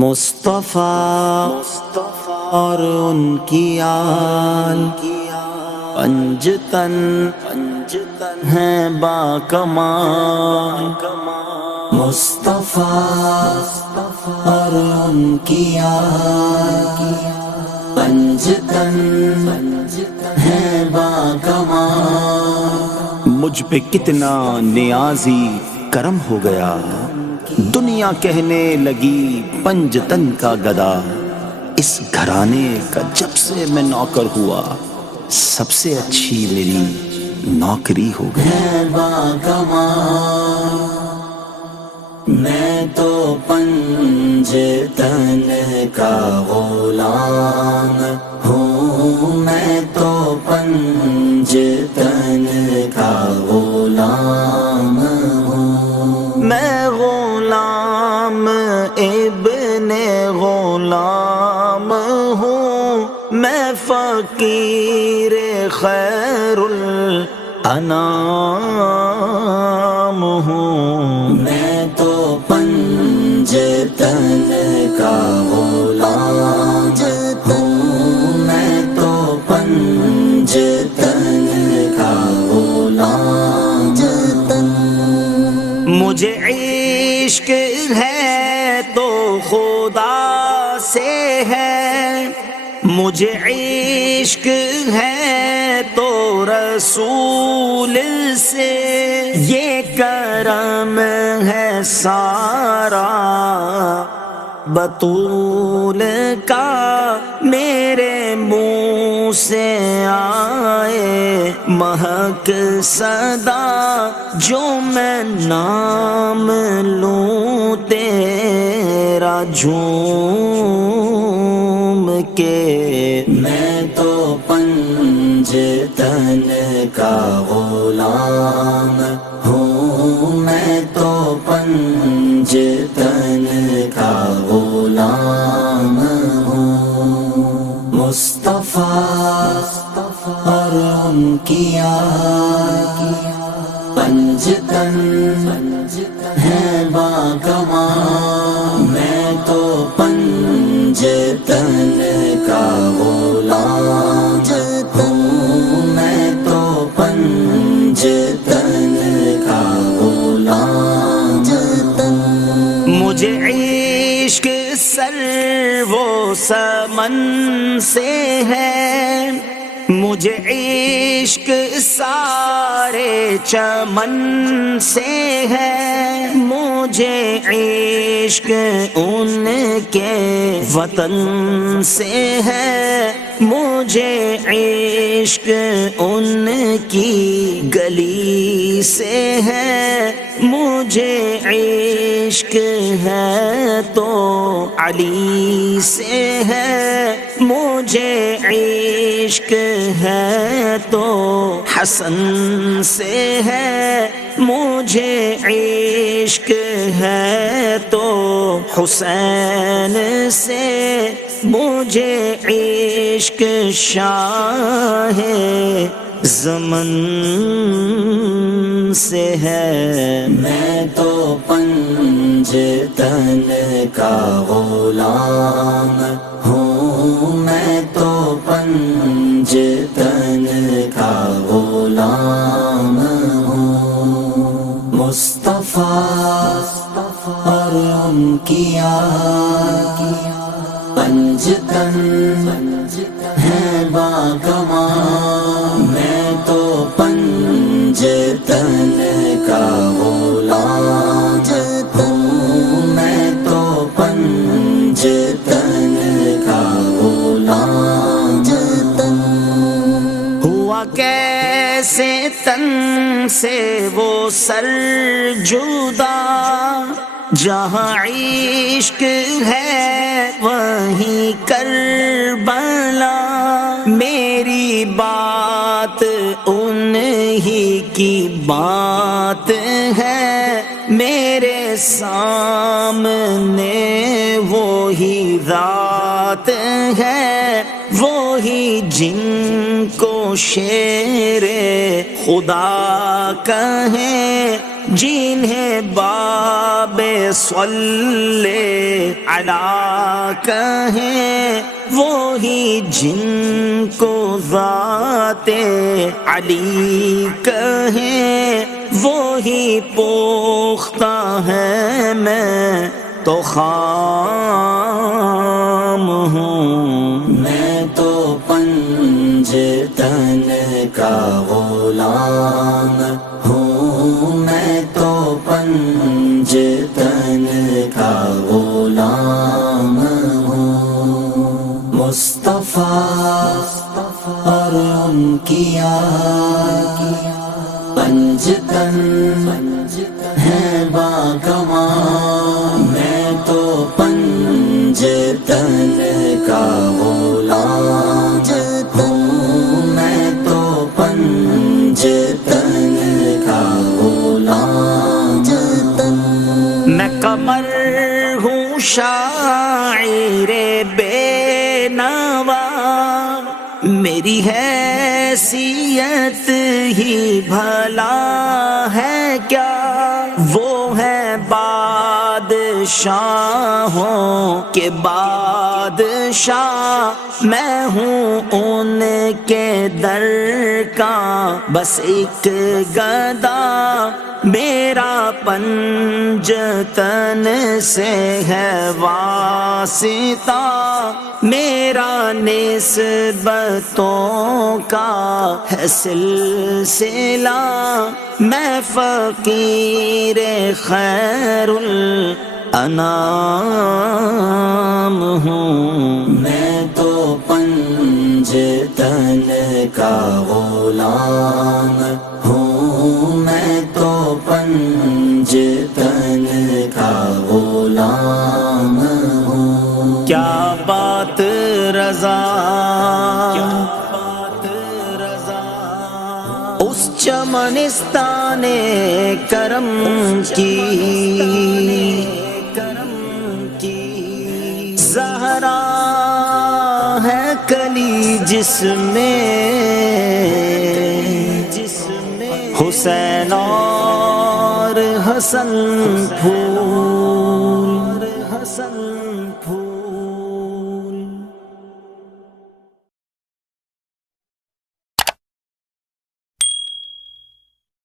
مصطفیٰ اور ان کی آل پنجتن ہیں با کمال. مصطفیٰ اور ان کی آل پنجتن ہیں با کمال. مجھ پہ کتنا نیازی کرم ہو گیا، دنیا کہنے لگی پنجتن کا گدا. اس گھرانے کا جب سے میں نوکر ہوا، سب سے اچھی میری نوکری ہو گئی. میں تو پنجتن کا غلام ہوں، میں تو پنجتن کا غلام ہوں. میں غلام ابن غلام ہوں، میں فقیر خیر الانام ہوں. میں تو پنجتن کا غلام ہوں، میں تو پنجتن کا غلام. مجھے عشق ہے تو خدا سے ہے، مجھے عشق ہے تو رسول سے. یہ کرم ہے سارا بطول کا، میرے منہ سے آئے مہک صدا. جو میں نام لوں تیرا جھوم کے. میں تو پنجتن کا غلام ہوں، میں تو پنجتن کا غلام ہوں. مصطفیٰ اور ان کی آل پنجتن ہیں با کمال. میں تو پنجتن کا غلام ہوں، میں تو پنجتن کا غلام. مجھے عشق سر و سمن سے ہے، مجھے عشق سارے چمن سے ہے. مجھے عشق ان کے وطن سے ہے، مجھے عشق ان کی گلی سے ہے. مجھے عشق ہے تو علی سے ہے، مجھے عشق ہے تو حسن سے ہے، مجھے عشق ہے تو حسین سے. مجھے عشق شاہ زمن سے ہے. میں تو پنجتن کا غلام ہوں، میں تو پنجتن کا غلام ہوں. مصطفیٰ اور ان کی آل پنجتن ہیں با کمال. میں تو پنجتن کا غلام ہوں، میں تو پنجتن کا غلام. ہوا کیسے تن سے وہ سر جدا، جہاں عشق ہے وہیں کربلا. میری بات انہی کی بات ہے، میرے سامنے وہی ذات ہے، وہی جن کو شیر خدا کہیں، جنہیں باب صلی علی کہیں وہی جن کو ذات علی کہیں وہی پوختہ ہے میں تو خام ہوں میں تو پنجتن کا غلام ہوں میں تو پنجتن کا غلام ہوں مصطفیٰ اور ان کی پنجتن ہے باگمان میں تو پنجتن کا غلام ہوں میں تو پنجتن کا غلام میں قمر ہوں شاعر بے نوا میری حیثیت ہی بھلا ہے کیا وہ ہے بادشاہوں کے بادشاہ میں ہوں ان کے در کا بس ایک گدا میرا پنجتن سے ہے واسطہ میرا نسبتوں کا ہے سلسلہ میں فقیر خیر الانام ہوں میں تو پنجتن کا غلام ہوں میں تو پنجتن کا غلام ہوں کیا بات رضا اس چمنستان کرم کی زہرا ہے کلی جس میں حسین اور حسن پھول